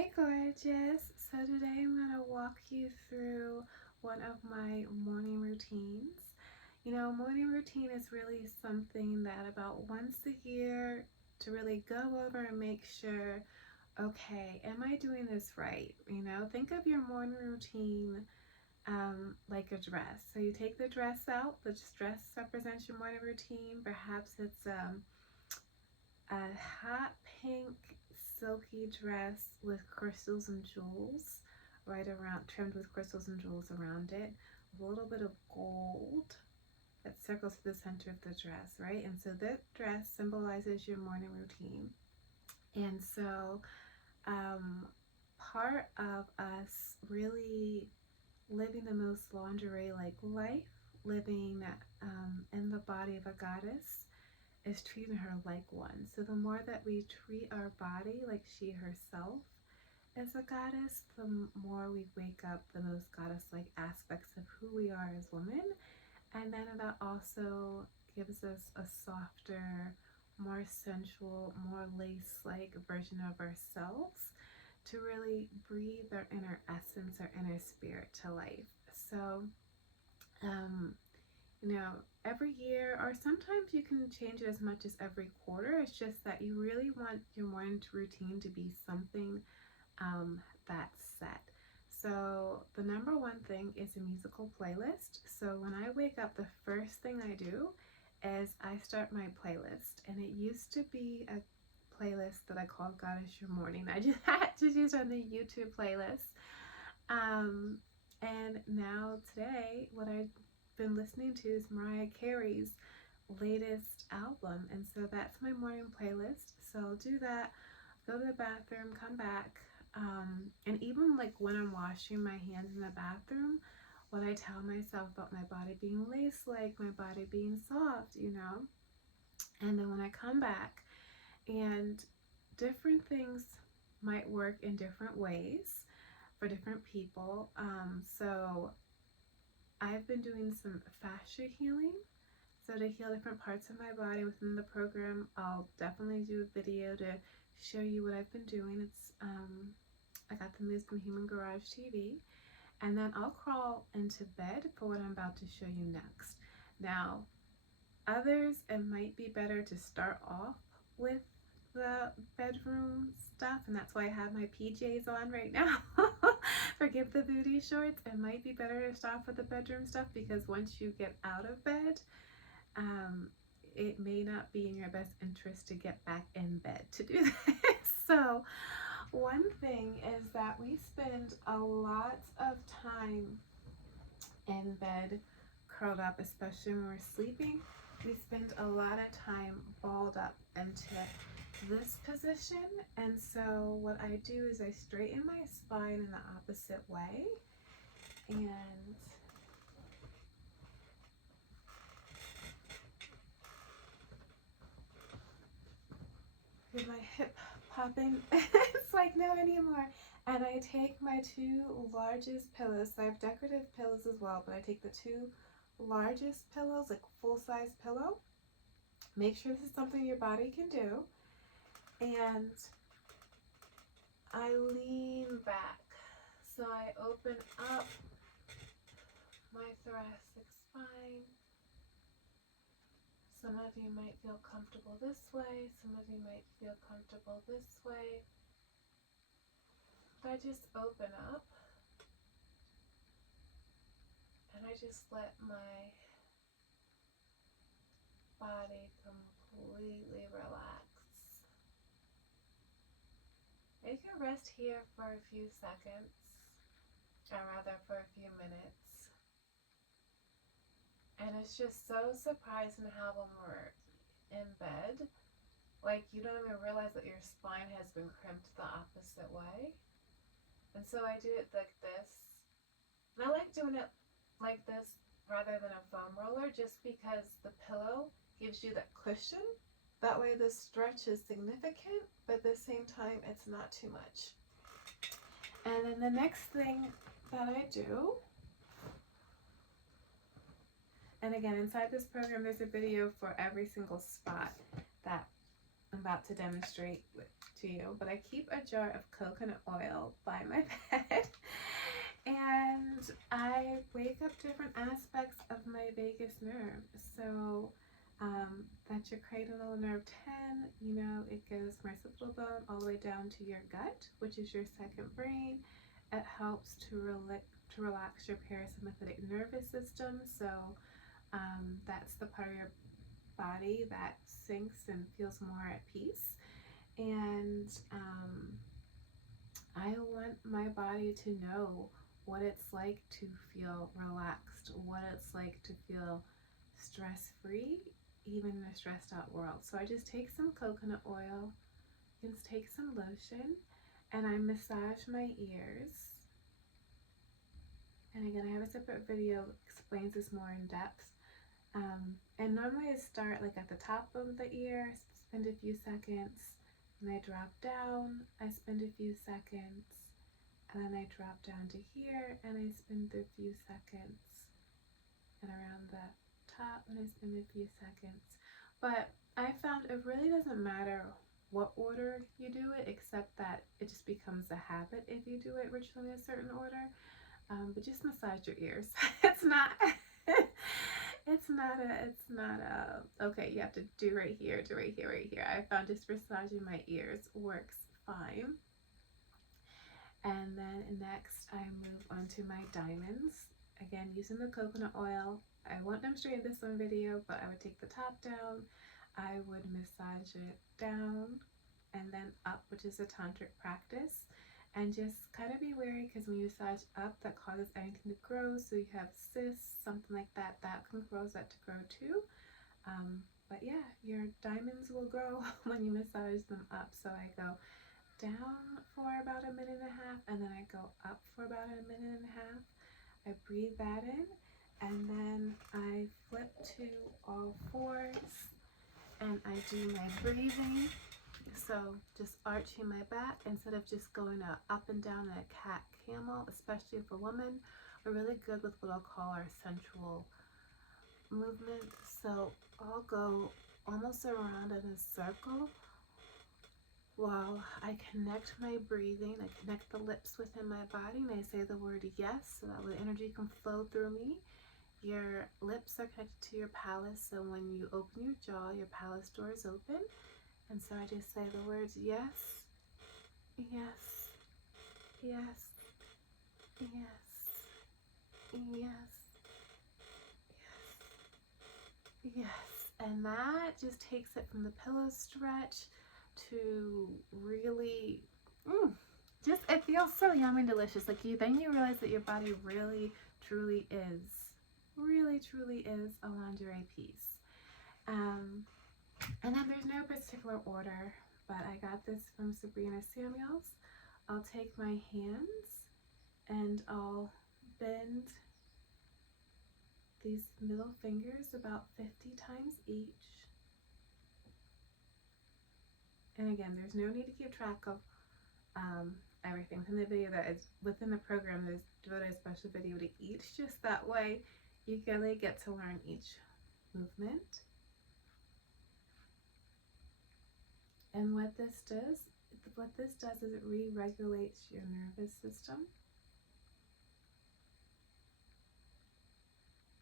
Hey gorgeous! So today I'm going to walk you through one of my morning routines. You know, morning routine is really something that about once a year to really go over and make sure, okay, am I doing this right? You know, think of your morning routine like a dress. So you take the dress out, the dress represents your morning routine. Perhaps it's a hot pink silky dress with crystals and jewels right around, trimmed with crystals and jewels around it, with a little bit of gold that circles to the center of the dress, right? And so that dress symbolizes your morning routine. And so part of us really living the most lingerie like life, living in the body of a goddess, is treating her like one. So the more that we treat our body like she herself is a goddess, the more we wake up the most goddess-like aspects of who we are as women. And then that also gives us a softer, more sensual, more lace-like version of ourselves to really breathe our inner essence, our inner spirit to life. So, you know, every year, or sometimes you can change it as much as every quarter. It's just that you really want your morning routine to be something that's set. So the number one thing is a musical playlist. So when I wake up, the first thing I do is I start my playlist. And it used to be a playlist that I called Goddess Your Morning. I just had to use on the YouTube playlist. And now today, what I've been listening to is Mariah Carey's latest album. And so that's my morning playlist. So I'll do that, go to the bathroom, come back. And even like when I'm washing my hands in the bathroom, what I tell myself about my body being lace-like, my body being soft, you know. And then when I come back, and different things might work in different ways for different people. So I've been doing some fascia healing. So to heal different parts of my body within the program, I'll definitely do a video to show you what I've been doing. It's I got the news from Human Garage TV. And then I'll crawl into bed for what I'm about to show you next. Now, others, it might be better to start off with the bedroom stuff, and that's why I have my PJs on right now. Forgive the booty shorts. It might be better to start with the bedroom stuff because once you get out of bed, it may not be in your best interest to get back in bed to do this. So one thing is that we spend a lot of time in bed curled up, especially when we're sleeping. We spend a lot of time balled up into this position. And so what I do is I straighten my spine in the opposite way and with my hip popping. It's like no anymore. And I take my two largest pillows. So I have decorative pillows as well, but I take the two largest pillows, like full-size pillow. Make sure this is something your body can do. And I lean back. So I open up my thoracic spine. Some of you might feel comfortable this way. Some of you might feel comfortable this way. I just open up and I just let my body completely relax. You can rest here for a few seconds, or rather for a few minutes. And it's just so surprising how when we're in bed, like you don't even realize that your spine has been crimped the opposite way. And so I do it like this. And I like doing it like this rather than a foam roller just because the pillow gives you that cushion. That way the stretch is significant, but at the same time it's not too much. And then the next thing that I do, and again inside this program there's a video for every single spot that I'm about to demonstrate to you, but I keep a jar of coconut oil by my bed. And I wake up different aspects of my vagus nerve. So that's your cranial nerve 10, you know, it goes from your occipital bone all the way down to your gut, which is your second brain. It helps to relax your parasympathetic nervous system. So that's the part of your body that sinks and feels more at peace. And I want my body to know what it's like to feel relaxed, what it's like to feel stress-free, even in a stressed out world. So I just take some coconut oil, just take some lotion, and I massage my ears. And again, I have a separate video that explains this more in depth. And normally I start like at the top of the ear, spend a few seconds, and I drop down, I spend a few seconds, and then I drop down to here, and I spend a few seconds, and around the top, and I spend a few seconds. But I found it really doesn't matter what order you do it, except that it just becomes a habit if you do it ritually in a certain order. But just massage your ears. It's not okay, you have to do right here, do right here, right here. I found just massaging my ears works fine. And then next I move on to my diamonds. Again, using the coconut oil. I won't demonstrate this on video, but I would take the top down, I would massage it down and then up, which is a tantric practice. And just kind of be wary, because when you massage up, that causes anything to grow. So you have cysts, something like that, that can cause that to grow too. But yeah, your diamonds will grow when you massage them up. So I go down for about a minute and a half, and then I go up for about a minute and a half. I breathe that in, and then I flip to all fours, and I do my breathing. So just arching my back instead of just going up and down in a cat camel, especially for women. We're really good with what I'll call our sensual movement. So I'll go almost around in a circle while I connect my breathing. I connect the lips within my body, and I say the word yes, so that way energy can flow through me. Your lips are connected to your palace, so when you open your jaw, your palace door is open. And so I just say the words yes, yes, yes, yes, yes, yes, yes. And that just takes it from the pillow stretch to really, it feels so yummy and delicious. Like then you realize that your body really, truly is a lingerie piece. And then there's no particular order, but I got this from Sabrina Samuels. I'll take my hands and I'll bend these middle fingers about 50 times each. And again, there's no need to keep track of everything. In the video that is within the program, there's devoted a special video to each, just that way you really get to learn each movement. And what this does is it re-regulates your nervous system,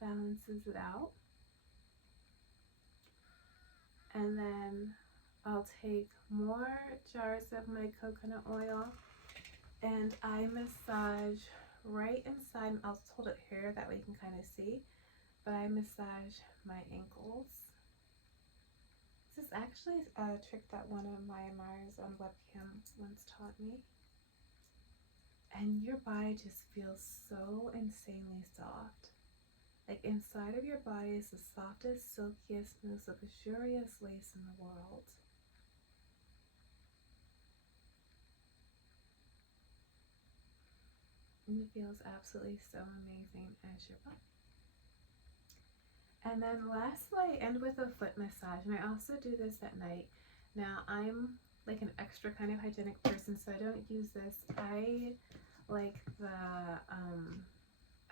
balances it out, and then I'll take more jars of my coconut oil and I massage right inside. I'll just hold it here, that way you can kind of see, but I massage my ankles. This is actually a trick that one of my admirers on webcam once taught me. And your body just feels so insanely soft. Like inside of your body is the softest, silkiest, most luxurious lace in the world. And it feels absolutely so amazing as your body. And then lastly, I end with a foot massage, and I also do this at night. Now, I'm like an extra kind of hygienic person, so I don't use this. I like the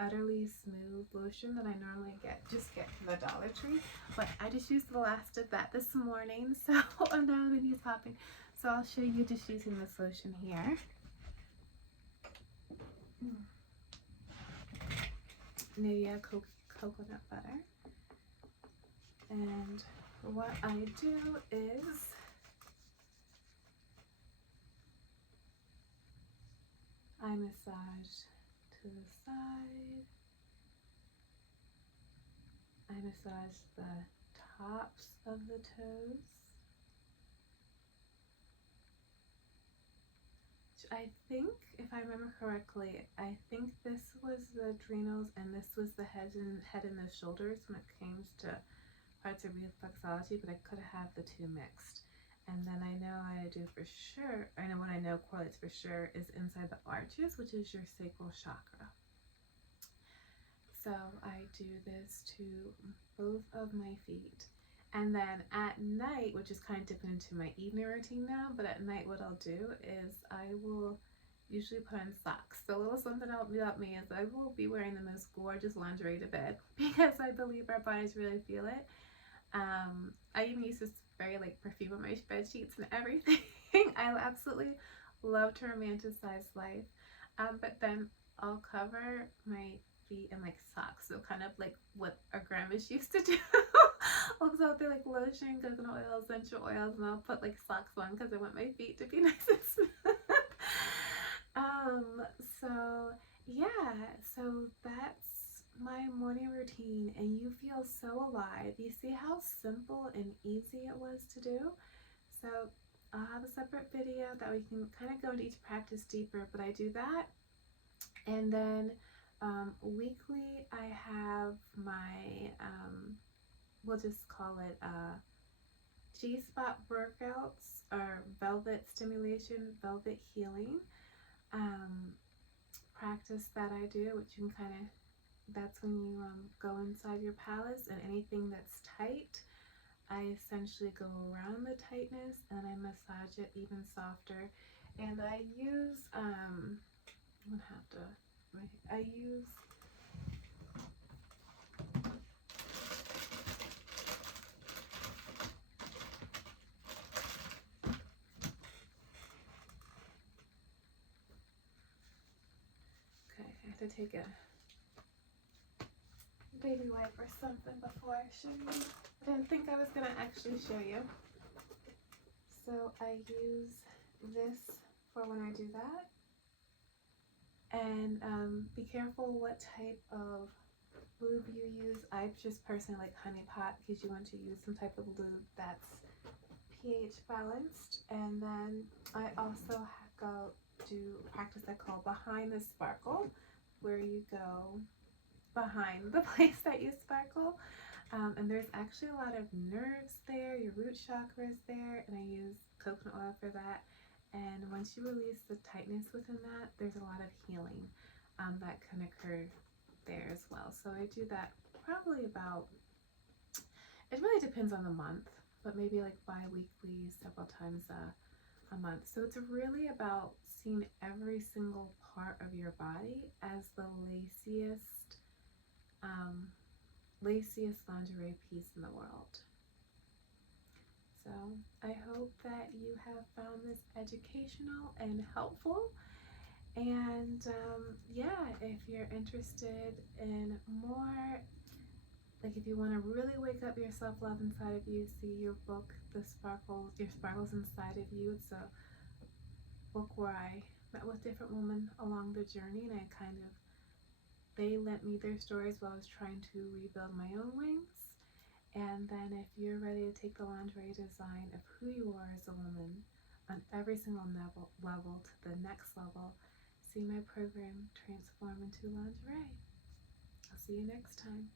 Utterly Smooth lotion that I normally get from the Dollar Tree, but I just used the last of that this morning, so I'm now my knees popping. So I'll show you just using this lotion here. Nivea coconut butter. And what I do is I massage to the side. I massage the tops of the toes. I think, if I remember correctly, I think this was the adrenals and this was the head and the shoulders when it came to parts of reflexology, but I could have the two mixed. And then I know I do for sure, I know what I know correlates for sure is inside the arches, which is your sacral chakra. So I do this to both of my feet. And then at night, which is kind of dipping into my evening routine now, but at night what I'll do is I will usually put on socks. So a little something about me is I will be wearing the most gorgeous lingerie to bed because I believe our bodies really feel it. I even use this very like perfume on my bed sheets and everything. I absolutely love to romanticize life. But then I'll cover my feet in like socks, so kind of like what our grandmas used to do. I'll go out there like lotion, coconut oil, essential oils, and I'll put like socks on because I want my feet to be nice and smooth. So yeah, so that's my morning routine, and you feel so alive. You see how simple and easy it was to do. So I'll have a separate video that we can kind of go into each practice deeper, but I do that. And then weekly I have my we'll just call it G-spot workouts or velvet stimulation, velvet healing practice that I do, which you can kind of, that's when you go inside your palace, and anything that's tight, I essentially go around the tightness and I massage it even softer. And I use I'm gonna have to, I use to take a baby wipe or something before I show you. I didn't think I was going to actually show you. So I use this for when I do that. And be careful what type of lube you use. I just personally like Honey Pot because you want to use some type of lube that's pH balanced. And then I also go do a practice I call Behind the Sparkle, where you go behind the place that you sparkle, and there's actually a lot of nerves there, your root chakra is there, and I use coconut oil for that. And once you release the tightness within that, there's a lot of healing that can occur there as well. So I do that probably about, it really depends on the month, but maybe like bi-weekly, several times a month. So it's really about seeing every single part of your body as the laciest lingerie piece in the world. So I hope that you have found this educational and helpful. And yeah, if you're interested in more, like if you want to really wake up your self-love inside of you, see your book, your sparkles inside of you. It's a book where I met with different women along the journey, and they lent me their stories while I was trying to rebuild my own wings. And then if you're ready to take the lingerie design of who you are as a woman on every single level to the next level, see my program Transform into Lingerie. I'll see you next time.